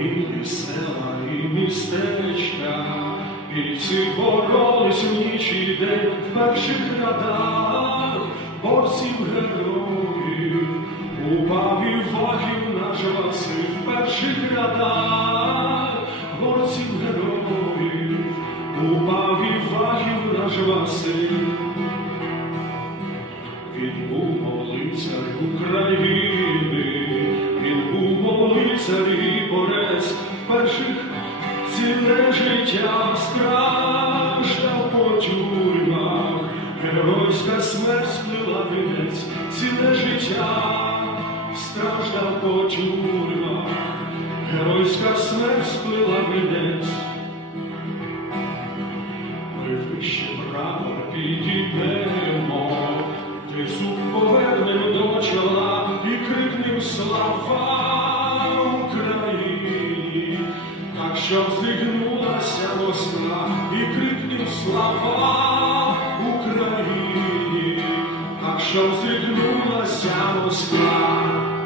Горіли села і містечка, бійці боролись в ніч і день в перших рядах, борців героїв, упав і вагів наш Василь в перших рядах, борців героїв, упав і вагів наш Василь. Він був молицар України, він був молицар і перших ціле життя страждав по тюрмах, геройська смерть сплила вінець, ціле життя страждав по тюрмах, геройська смерть сплила вінець. Ми вище прапор підіймемо, так що весна і крикнув слава Україні, так що здригнулася Москва.